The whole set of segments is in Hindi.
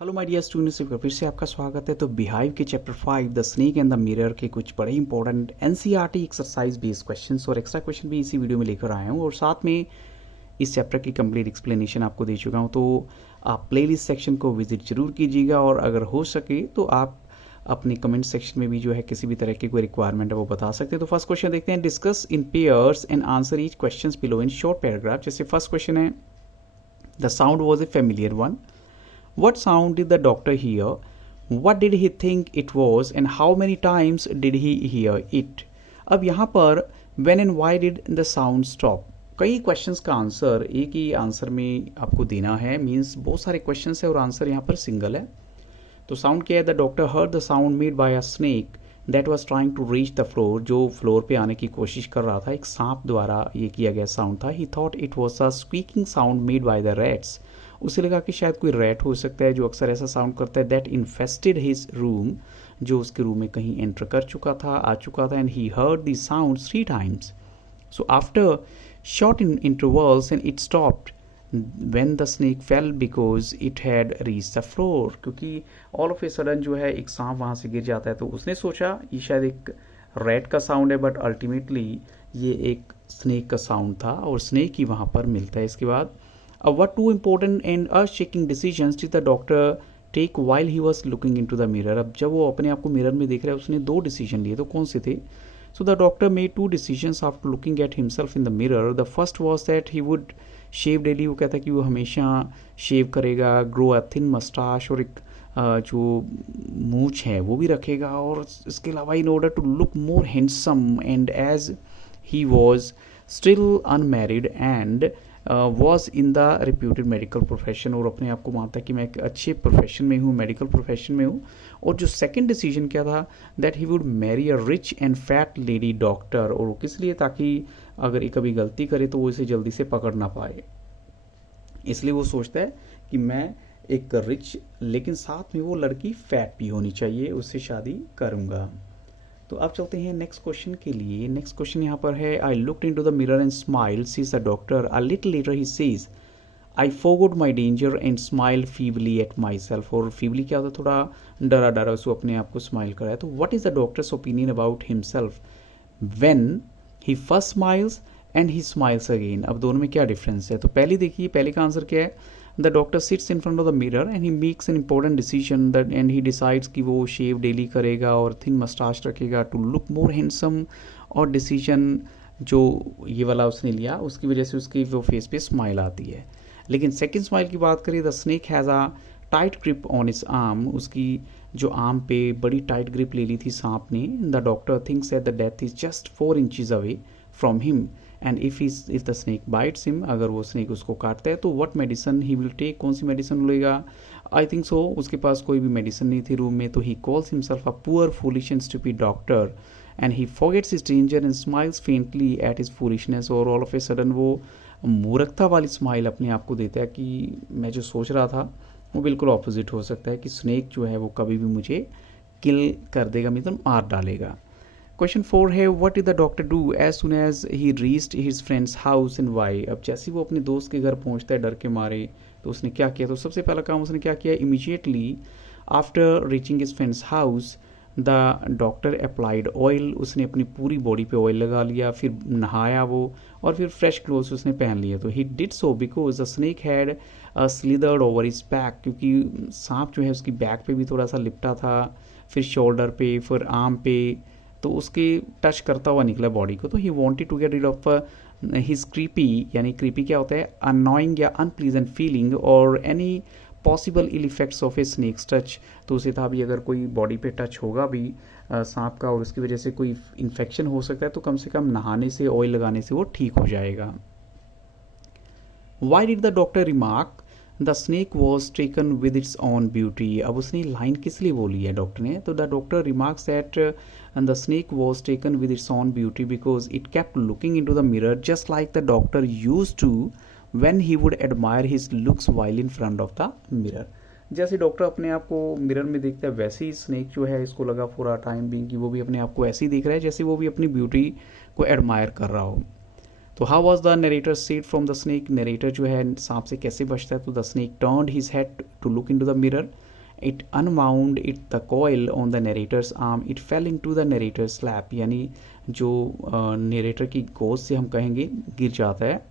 हेलो माय डियर स्टूडेंट्स, एक बार फिर से आपका स्वागत है। तो बिहाइव के chapter 5 the snake and the mirror के कुछ बड़े important NCERT exercise based questions और एक्स्ट्रा क्वेश्चन भी इसी वीडियो में लेकर आया हूँ और साथ में इस चैप्टर की कंप्लीट एक्सप्लेनेशन आपको दे चुका हूँ। तो आप प्लेलिस्ट सेक्शन को विजिट जरूर कीजिएगा और अगर हो सके तो आप अपने कमेंट सेक्शन में भी जो है किसी भी तरह की कोई रिक्वायरमेंट है वो बता सकते हैं। तो फर्स्ट क्वेश्चन देखते हैं, discuss in pairs and answer each question below in short paragraph. जैसे फर्स्ट क्वेश्चन है, the sound was a familiar one. What sound did the doctor hear? What did he think it was and how many times did he hear it? अब यहाँ पर when and why did the sound stop? कई क्वेश्चंस का आंसर एक ही आंसर में आपको देना है, मीन्स बहुत सारे क्वेश्चंस है और आंसर यहाँ पर सिंगल है। तो साउंड क्या है? The doctor heard the sound made by a snake that was trying to reach the floor. जो फ्लोर पे आने की कोशिश कर रहा था, एक सांप द्वारा ये किया गया साउंड था। He thought it was a squeaking sound made by the rats. उसे लगा कि शायद कोई रैट हो सकता है जो अक्सर ऐसा साउंड करता है। दैट इन्फेस्टेड हिज रूम, जो उसके रूम में कहीं एंटर कर चुका था, आ चुका था। And he heard the sound 3 times. So after short in intervals and it stopped when the snake fell because it had reached the floor। क्योंकि all of a sudden जो है एक सांप वहाँ से गिर जाता है, तो उसने सोचा ये शायद एक रैट का साउंड है, बट अल्टीमेटली ये एक स्नेक का साउंड था और स्नेक ही वहाँ पर मिलता है। इसके बाद what two important and earth-shaking decisions did the doctor take while he was looking into the mirror? अब जब वो अपने आप को मिरर में देख रहा है, उसने 2 डिसीजन लिए, तो कौन से थे? So the doctor made 2 decisions after looking at himself in the mirror. The first was that he would shave daily। वो कहता है कि वो हमेशा शेव करेगा, grow a thin mustache, और एक जो मूछ है वो भी रखेगा, और इसके अलावा in order to look more handsome and as he was still unmarried and was in the reputed medical profession. और अपने आप को मानता है कि मैं एक अच्छे प्रोफेशन में हूँ, मेडिकल प्रोफेशन में हूँ। और जो सेकंड डिसीजन क्या था? That he would marry a rich and fat lady doctor. और वो किस लिए? ताकि अगर ये कभी गलती करे तो वो इसे जल्दी से पकड़ ना पाए। इसलिए वो सोचता है कि मैं एक रिच, लेकिन साथ में वो लड़की फैट भी होनी चाहिए, उससे शादी करूँगा। तो अब चलते हैं नेक्स्ट क्वेश्चन के लिए। नेक्स्ट क्वेश्चन यहाँ पर है, I looked into the mirror and smiled, sees the doctor. A little later he says, I forgot my danger and smile feebly at myself. और फीवली क्या होता है? थोड़ा डरा डरा उसको अपने आप को स्माइल कराया। तो what is the doctors opinion about himself when he first smiles and he smiles again? अब दोनों में क्या डिफरेंस है? तो पहले देखिए, पहले का आंसर क्या है? The doctor sits in front of the mirror and he makes an important decision that and he decides कि वो शेव डेली करेगा और थिन मस्टाच रखेगा टू लुक मोर हैंडसम। और डिसीजन जो ये वाला उसने लिया, उसकी वजह से उसकी वो फेस पे स्माइल आती है। लेकिन सेकंड स्माइल की बात करें, the snake has a tight grip on it's arm. उसकी जो आर्म पे बड़ी टाइट ग्रिप ले ली थी सांप ने। The doctor thinks that the death is just 4 inches away from him and if the snake bites him, अगर वो स्नेक उसको काटता है तो what medicine he will take? कौन सी मेडिसिन लेगा? आई थिंक सो उसके पास कोई भी मेडिसिन नहीं थी रूम में। तो he calls himself a poor foolish and stupid doctor and he forgets his danger and smiles faintly at his foolishness. और ऑल ऑफ ए सडन वो मूर्खता वाली स्माइल अपने आप को देता है कि मैं जो सोच रहा था वो बिल्कुल ऑपोजिट हो सकता है, कि स्नेक जो है वो कभी भी मुझे किल कर देगा, मतलब मार डालेगा। क्वेश्चन 4 है, what did the doctor do as soon as he reached his friends house and why? अब जैसे वो अपने दोस्त के घर पहुंचता है डर के मारे, तो उसने क्या किया? तो सबसे पहला काम उसने क्या किया? Immediately after reaching his friends house the doctor applied oil. उसने अपनी पूरी बॉडी पे ऑयल लगा लिया, फिर नहाया वो, और फिर फ्रेश क्लोथ्स उसने पहन लिए। तो he did so because the snake had slithered over his back, क्योंकि सांप जो है उसकी बैक पे भी थोड़ा सा लिपटा था, फिर शोल्डर पे, फिर आर्म पे, तो उसके टच करता हुआ निकला बॉडी को। तो he wanted to get rid of his creepy, यानी क्रीपी क्या होता है? अननोइंग या अनप्लीजेंट फीलिंग और any possible ill effects of a snake's touch. तो उसे था भी अगर कोई बॉडी पे टच होगा भी सांप का और उसकी वजह से कोई इन्फेक्शन हो सकता है, तो कम से कम नहाने से, ऑयल लगाने से वो ठीक हो जाएगा। Why did the doctor remark the snake was taken with its own beauty? अब उसने लाइन किस लिए बोली है डॉक्टर ने? तो the doctor remarks that the snake was taken with its own beauty because it kept looking into the mirror just like the doctor use to when he would admire his looks while in front of the mirror. जैसे डॉक्टर अपने आप को मिरर में देखता है, वैसे ही स्नेक जो है इसको लगा पूरा टाइम बिंग कि वो भी अपने आप को ऐसे ही देख रहा है जैसे वो भी अपनी ब्यूटी को एडमायर कर रहा हो। तो how was the narrator save from the snake? Narrator जो है सांप से कैसे बचता है? तो the snake turned his head to look into the mirror it unwound it the coil on the narrator's arm, it fell into the narrator's lap, यानी जो नरेटर की गोद से हम कहेंगे गिर जाता है,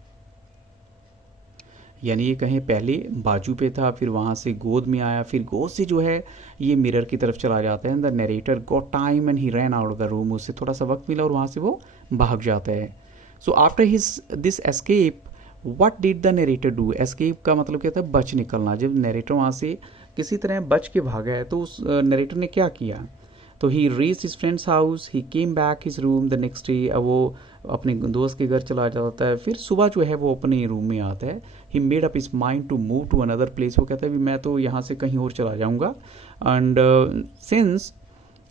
यानी ये कहें पहले बाजू पे था, फिर वहाँ से गोद में आया, फिर गोद से जो है ये मिरर की तरफ चला जाता है। The narrator got time and he ran out of the room, उससे थोड़ा सा वक्त मिला और वहाँ से वो भाग जाता है। So after his this escape what did the narrator do, escape का मतलब क्या था, बच निकलना। जब नरेटर वहाँ से किसी तरह बच के भागा है तो उस नरेटर ने क्या किया, तो he reach his friends house, he came back his room the next day, अब वो अपने दोस्त के घर चला जाता है, फिर सुबह जो है वो अपने रूम में आता है। He made up his mind to move to another place, वो कहता है मैं तो यहाँ से कहीं और चला जाऊँगा। And since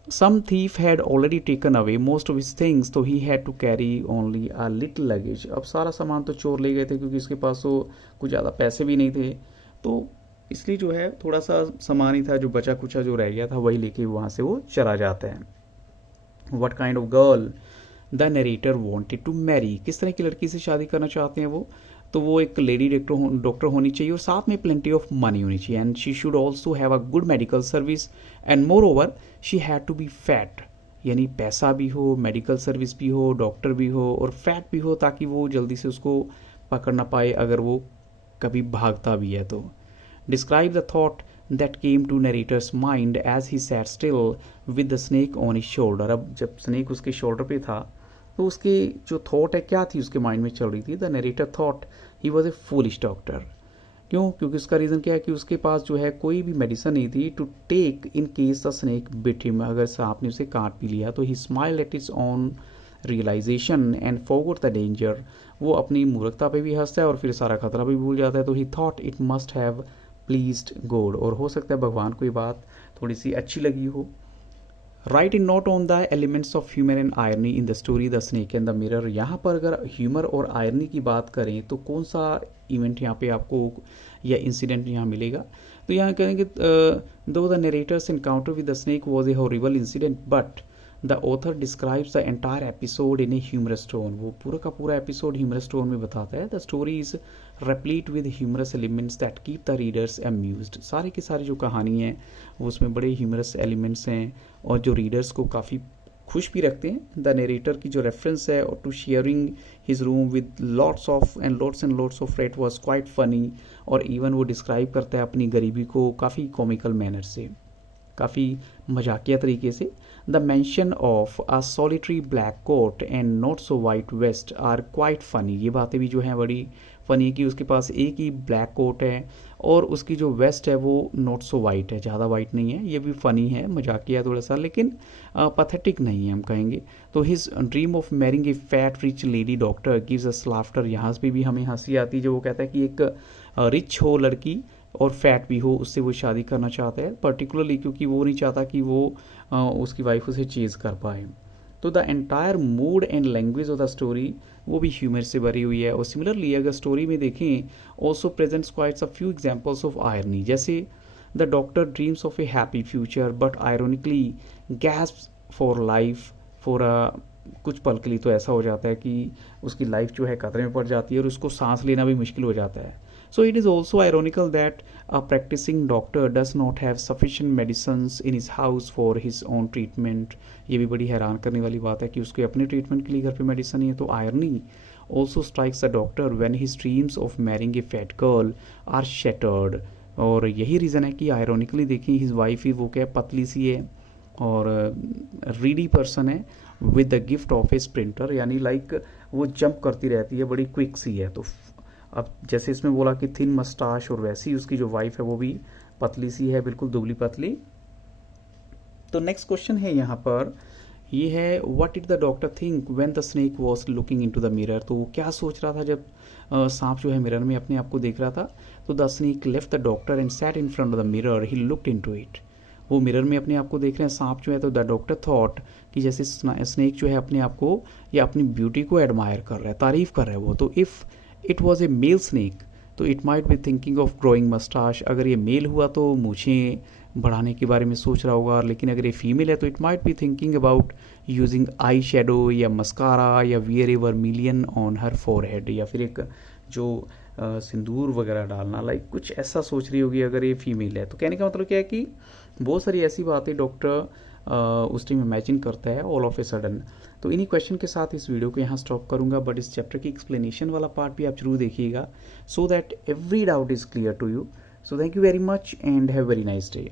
some thief had already taken away most of his things, तो he had to carry only a little luggage, अब सारा सामान तो चोर ले गए थे क्योंकि उसके पास तो कुछ ज़्यादा पैसे भी नहीं थे, तो इसलिए जो है थोड़ा सा सामान ही था, जो बचा कुचा जो रह गया था वही लेके वहाँ से वो चला जाता है। What kind of girl the narrator wanted to marry, किस तरह की लड़की से शादी करना चाहते हैं वो, तो वो एक लेडी डॉक्टर होनी चाहिए और साथ में प्लेंटी ऑफ मनी होनी चाहिए, and she should also have a good medical service, and moreover she had to be fat, यानी पैसा भी हो, मेडिकल सर्विस भी हो, डॉक्टर भी हो और फैट भी हो, ताकि वो जल्दी से उसको पकड़ ना पाए अगर वो कभी भागता भी है तो। Describe the thought that came to narrator's mind as he sat still with the snake on his shoulder, अब जब स्नेक उसके शोल्डर पे था तो उसकी जो थॉट है क्या थी उसके माइंड में चल रही थी, the narrator thought he was a foolish doctor. क्यों, क्योंकि उसका रीज़न क्या है कि उसके पास जो है कोई भी मेडिसिन नहीं थी to take in case the snake bit him, अगर सांप ने उसे काट भी लिया तो he smile at his on realisation and forgot the danger, वो अपनी मूर्खता पे भी हंसता है और फिर सारा खतरा भी भूल जाता है। तो ही thought it must have pleased God, और हो सकता है भगवान को ये बात थोड़ी सी अच्छी लगी हो। Right in note on the elements of humour and irony in the story the snake and the mirror, यहाँ पर अगर ह्यूमर और आयरनी की बात करें तो कौन सा इवेंट यहाँ पे आपको या इंसिडेंट यहाँ मिलेगा, तो यहाँ कहेंगे दो the narrator's encounter with the snake was a horrible incident but the author describes the entire episode in a humorous tone, वो पूरा का पूरा एपिसोड ह्यूमरस टोन में बताता है। The story is replete with humorous elements that keep the readers amused, सारे की सारी जो कहानी है वो उसमें बड़े ह्यूमरस एलिमेंट्स हैं और जो रीडर्स को काफ़ी खुश भी रखते हैं। द नरेटर की जो रेफरेंस है और to sharing his room with lots and lots of rat was quite funny, और इवन वो डिस्क्राइब करता है अपनी गरीबी को काफ़ी कॉमिकल मैनर से, काफ़ी मजाकिया तरीके से। The mention of a solitary black coat and not so white vest are quite funny, ये बातें भी जो हैं बड़ी फनी है कि उसके पास एक ही ब्लैक कोट है और उसकी जो वेस्ट है वो नॉट सो वाइट है, ज़्यादा वाइट नहीं है, ये भी फ़नी है, मजाकिया थोड़ा सा, लेकिन पथेटिक नहीं है हम कहेंगे। तो his dream of marrying A fat rich lady doctor gives us laughter, यहाँ पे भी हमें हंसी आती है जो वो कहता है कि एक रिच हो लड़की और फैट भी हो, उससे वो शादी करना चाहता है, पर्टिकुलरली क्योंकि वो नहीं चाहता कि वो उसकी वाइफ उसे चेज़ कर पाए। तो the entire mood and language of the story वो भी ह्यूमर से भरी हुई है। और सिमिलरली अगर स्टोरी में देखें also presents quite a few examples of irony, जैसे the doctor dreams of a happy future but ironically gasps for life for कुछ पल के लिए तो ऐसा हो जाता है कि उसकी लाइफ जो है खतरे में पड़ जाती है और उसको सांस लेना भी मुश्किल हो जाता है। So it is also ironical that a practicing doctor does not have sufficient medicines in his house for his own treatment. ये भी बड़ी हैरान करने वाली बात है कि उसके अपने ट्रीटमेंट के लिए घर पे मेडिसिन नहीं है। तो irony also strikes the doctor when his dreams of marrying a fat girl are shattered. और यही रीज़न है कि आयरोनिकली देखिए हिज वाइफ ही वो क्या पतली सी है और रीडी पर्सन है with the gift of A sprinter, यानी लाइक वो जंप करती रहती है, बड़ी क्विक सी है। तो अब जैसे इसमें बोला कि थिन मस्टाश, और वैसे ही उसकी जो वाइफ है वो भी पतली सी है, बिल्कुल दुबली पतली। तो नेक्स्ट क्वेश्चन है यहाँ पर, ये है what did the doctor think when the snake was looking into the mirror, तो वो क्या सोच रहा था जब सांप जो है मिरर में अपने आप को देख रहा था। तो the snake left the doctor and sat in front of the mirror, he looked into it, वो मिरर में अपने आप को देख रहे हैं सांप जो है। तो द डॉक्टर थॉट कि जैसे स्नेक जो है अपने आप को या अपनी ब्यूटी को एडमायर कर रहा है, तारीफ कर रहा है वो। तो if it was a male snake तो it might be thinking of growing moustache, अगर ये मेल हुआ तो मूछें बढ़ाने के बारे में सोच रहा होगा, लेकिन अगर ये फीमेल है तो it might be thinking about using eye shadow या मस्कारा या wear A vermilion on her forehead, या फिर एक जो सिंदूर वगैरह डालना, लाइक कुछ ऐसा सोच रही होगी अगर ये फीमेल है। तो कहने का मतलब क्या है कि बहुत सारी ऐसी बातें डॉक्टर उस टाइम इमेजिन करता है ऑल ऑफ ए सडन। तो इन्हीं क्वेश्चन के साथ इस वीडियो को यहाँ स्टॉप करूँगा, बट इस चैप्टर की एक्सप्लेनेशन वाला पार्ट भी आप जरूर देखिएगा, so that every doubt is clear to you. So thank you very much and have very nice day.